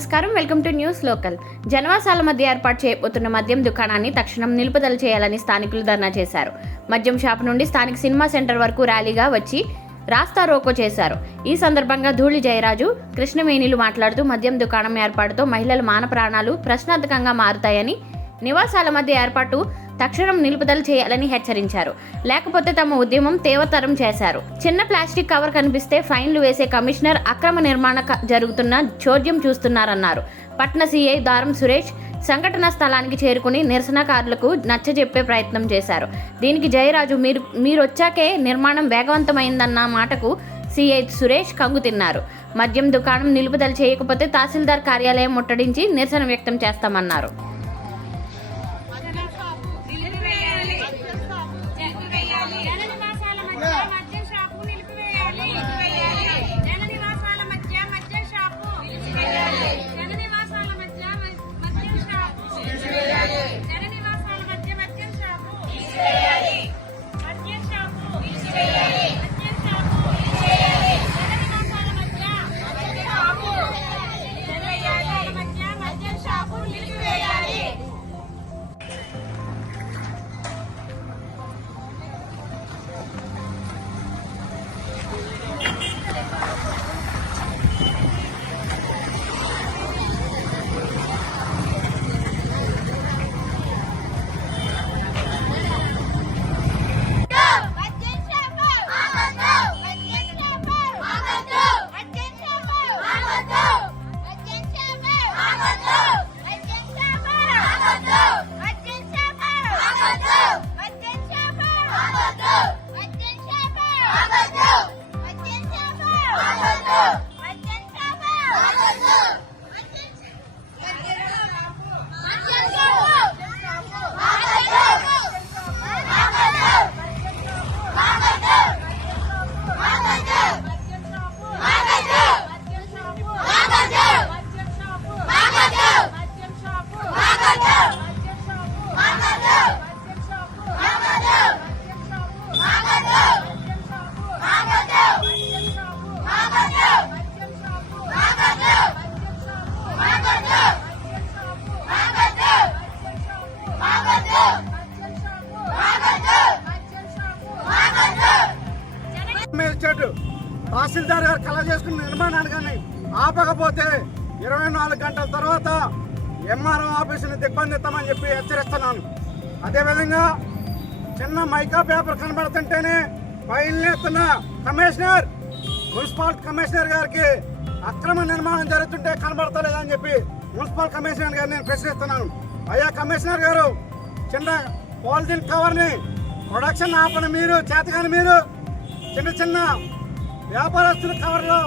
నమస్కారం. Welcome to news local. జనవాసాల మధ్య ఏర్పాటు చేయబోతున్న మద్యం దుకాణాన్ని తక్షణం నిలుపుదల చేయాలని స్థానికులు ధర్నా చేశారు. మద్యం షాప్ నుండి స్థానిక సినిమా సెంటర్ వరకు ర్యాలీగా వచ్చి రాస్తా రోకో చేశారు. ఈ సందర్భంగా ధూళి జయరాజు కృష్ణవేణిలు మాట్లాడుతూ మద్యం దుకాణం ఏర్పాటుతో మహిళల మాన ప్రాణాలు ప్రశ్నార్థకంగా మారుతాయని నివాసాల మధ్య ఏర్పాటు తక్షణం నిలుపుదల చేయాలని హెచ్చరించారు. లేకపోతే తమ ఉద్యమం తీవ్రతరం చేశారు. చిన్న ప్లాస్టిక్ కవర్ కనిపిస్తే ఫైన్లు వేసే కమిషనర్ అక్రమ నిర్మాణ జరుగుతున్న చోద్యం చూస్తున్నారన్నారు. పట్న సీఐ దారం సురేష్ సంఘటన స్థలానికి చేరుకుని నిరసనకారులకు నచ్చజెప్పే ప్రయత్నం చేశారు. దీనికి జయరాజు మీరు మీరొచ్చాకే నిర్మాణం వేగవంతమైందన్న మాటకు సిఐ సురేష్ కంగు తిన్నారు. మద్యం దుకాణం నిలుపుదల చేయకపోతే తహసీల్దార్ కార్యాలయం ముట్టడించి నిరసన వ్యక్తం చేస్తామన్నారు. మేజిస్ట్రేట్ తహసీల్దార్ గారు కళ చేసుకున్న నిర్మాణాన్ని కానీ ఆపకపోతే ఇరవై నాలుగు గంటల తర్వాత ఎంఆర్ఓ ఆఫీసుని దిగ్బంధిస్తామని చెప్పి హెచ్చరిస్తున్నాను. అదేవిధంగా చిన్న మైకా పేపర్ కనబడుతుంటేనే ఫైల్ కమిషనర్ మున్సిపల్ కమిషనర్ గారికి అక్రమ నిర్మాణం జరుగుతుంటే కనబడతలేదని చెప్పి మున్సిపల్ కమిషనర్ గారిని నేను ప్రశ్నిస్తున్నాను. అయ్యా కమిషనర్ గారు చిన్న పాలిథిన్ కవర్ని ప్రొడక్షన్ ఆపని మీరు చేతగాని మీరు చిన్న చిన్న వ్యాపారస్తుల కవర్లో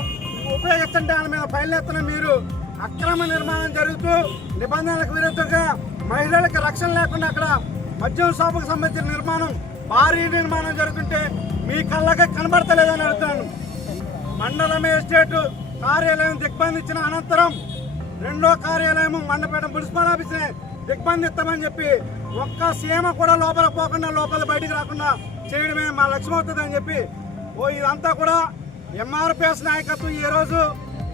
ఉపయోగిస్తుంటే దాని మీద ఫైల్ మీరు అక్రమ నిర్మాణం జరుగుతూ నిబంధనలకు విరుద్ధంగా మహిళలకు రక్షణ లేకుండా అక్కడ మద్యం షాపుకు సంబంధించిన నిర్మాణం భారీ నిర్మాణం జరుగుతుంటే మీ కళ్ళకి కనబడతలేదని అడుగుతున్నాను. మండలం ఎస్టేటు కార్యాలయం దిగ్బంధించిన అనంతరం రెండో కార్యాలయం మండపేట మున్సిపల్ ఆఫీస్ని దిగ్బంధిస్తామని చెప్పి ఒక్క సీమ కూడా లోపల పోకుండా లోపల బయటికి రాకుండా చేయడమే మా లక్ష్యం అవుతుందని చెప్పి ఓ ఇదంతా కూడా ఎంఆర్పిఎస్ నాయకత్వం ఈ రోజు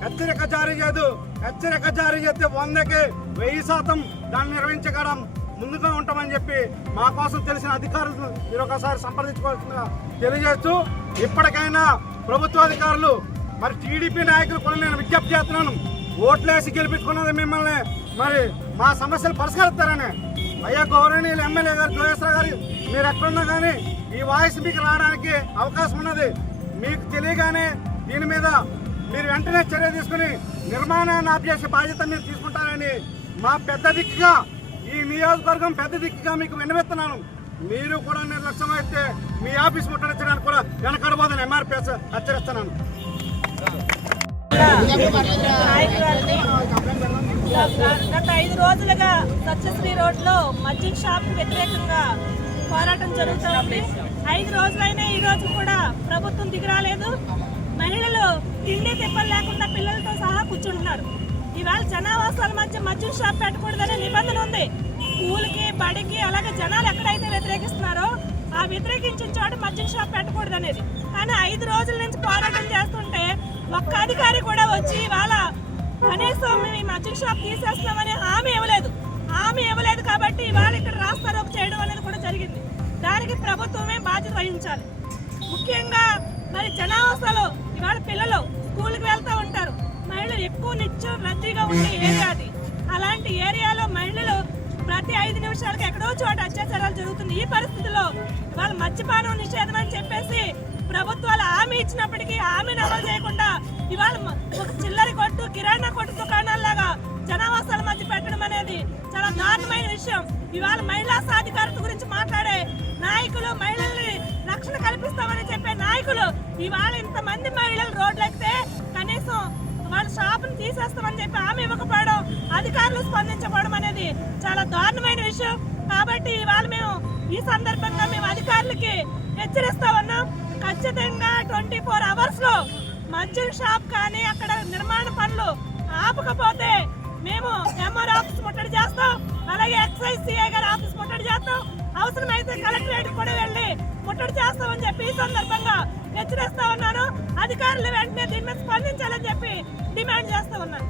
హెచ్చరిక జారీ చేయదు. హెచ్చరిక జారీ చేస్తే వందకి వెయ్యి శాతం దాన్ని నిర్వహించగడం ముందుగా ఉంటామని చెప్పి మా కోసం తెలిసిన అధికారులను మీరు ఒకసారి సంప్రదించుకోవాల్సిందిగా తెలియజేస్తూ ఇప్పటికైనా ప్రభుత్వ అధికారులు మరి టీడీపీ నాయకులు కూడా నేను విజ్ఞప్తి చేస్తున్నాను. ఓట్లేసి గెలిపించుకున్నది మిమ్మల్ని మరి మా సమస్యలు పరిష్కరిస్తారని. అయ్యా గౌరవనీయులు ఎమ్మెల్యే గారు జోగేశ్వర గారు మీరు ఎక్కడున్నా కానీ ఈ వాయిస్ మీకు రావడానికి అవకాశం ఉన్నది. మీకు తెలియగానే దీని మీద మీరు వెంటనే చర్య తీసుకుని నిర్మాణాన్ని ఆపేసే బాధ్యత మీరు తీసుకుంటారని మా పెద్ద దిక్కుగా ఈ నియోజకవర్గం పెద్ద దిక్కుగా మీకు విన్నవిస్తున్నాను. మీరు కూడా నిర్లక్ష్యం అయితే మీ ఆఫీస్ ముట్టడించడానికి కూడా వెనకడబోదని ఎంఆర్పిఎస్ హెచ్చరిస్తున్నాను. గత ఐదు రోజులుగా సత్యశ్రీ రోడ్లో మద్యం షాప్ వ్యతిరేకంగా పోరాటం జరుగుతుంది. ఐదు రోజులైనా ఈ రోజు కూడా ప్రభుత్వం దిగిరాలేదు మహిళలు తిండి తిప్పలు లేకుండా పిల్లలతో సహా కూర్చుంటున్నారు. ఇవాళ జనావాసాల మధ్య మద్యం షాప్ పెట్టకూడదనే నిబంధన ఉంది. స్కూల్కి బడికి అలాగే జనాలు ఎక్కడైతే వ్యతిరేకిస్తున్నారో ఆ వ్యతిరేకించిన చోట మద్యం షాప్ పెట్టకూడదు అనేది కానీ ఐదు రోజుల నుంచి పోరాటం చేస్తుంటే ఒక్క అధికారి కూడా వచ్చి ఇవాళ కనీసం మేము ఈ మద్యం షాప్ తీసేస్తామని హామీ ఇవ్వలేదు. హామీ ఇవ్వలేదు కాబట్టి ఇవాళ ఇక్కడ చేయడం అనేది కూడా జరిగింది. దానికి ప్రభుత్వమే బాధ్యత వహించాలి. ముఖ్యంగా మరి జనావాసాలు ఇవాళ పిల్లలు స్కూల్కి వెళ్తూ ఉంటారు. మహిళలు ఎక్కువ నిత్యం రద్దీగా ఉండే ఏరియా అది. అలాంటి ఏరియాలో మహిళలు ప్రతి ఐదు నిమిషాలకు ఎక్కడో చోట అత్యాచారాలు జరుగుతుంది ఈ పరిస్థితిలో వాళ్ళ మద్యపానం నిషేధం అని చెప్పేసి ప్రభుత్వాలు హామీ ఇచ్చినప్పటికీ హామీని అమలు చేయకుండా ఇవాళ ఒక చిల్లరి కొట్టు కిరాణా కొట్టు దుకాణాల్లాగా జనావాసాల మధ్య పెట్టడం అనేది చాలా దారుణమైన విషయం. ఇవాళ మహిళా సాధికారత గురించి మాట్లాడే నాయకులు మహిళల్ని రక్షణ కల్పిస్తామని చెప్పే నాయకులు ఇవాళ ఇంతమంది మహిళలు రోడ్లు ఎక్కితే కనీసం వాళ్ళ షాపును తీసేస్తామని చెప్పి ఆమె ఇవ్వకపోవడం అధికారులు స్పందించకపోవడం అనేది చాలా దారుణమైన విషయం. కాబట్టి ఇవాళ మేము ఈ సందర్భంగా మేము అధికారులకి హెచ్చరిస్తా ఉన్నాం. ఖచ్చితంగా ట్వంటీ ఫోర్ అవర్స్లో మద్యం షాప్ కానీ అక్కడ నిర్మాణ పనులు ఆపకపోతే మేము ఎంఆర్ ఆఫీస్ ముట్టడి చేస్తాం. అలాగే ఎక్సైజ్ సిఐ గారి ఆఫీస్ ముట్టడి చేస్తాం. అవసరమైతే కలెక్టరేట్ కూడా వెళ్ళి ముట్టడి చేస్తామని చెప్పి ఈ సందర్భంగా హెచ్చరిస్తా ఉన్నాను. అధికారులు వెంటనే దీని మీద స్పందించాలని చెప్పి డిమాండ్ చేస్తూ ఉన్నాను.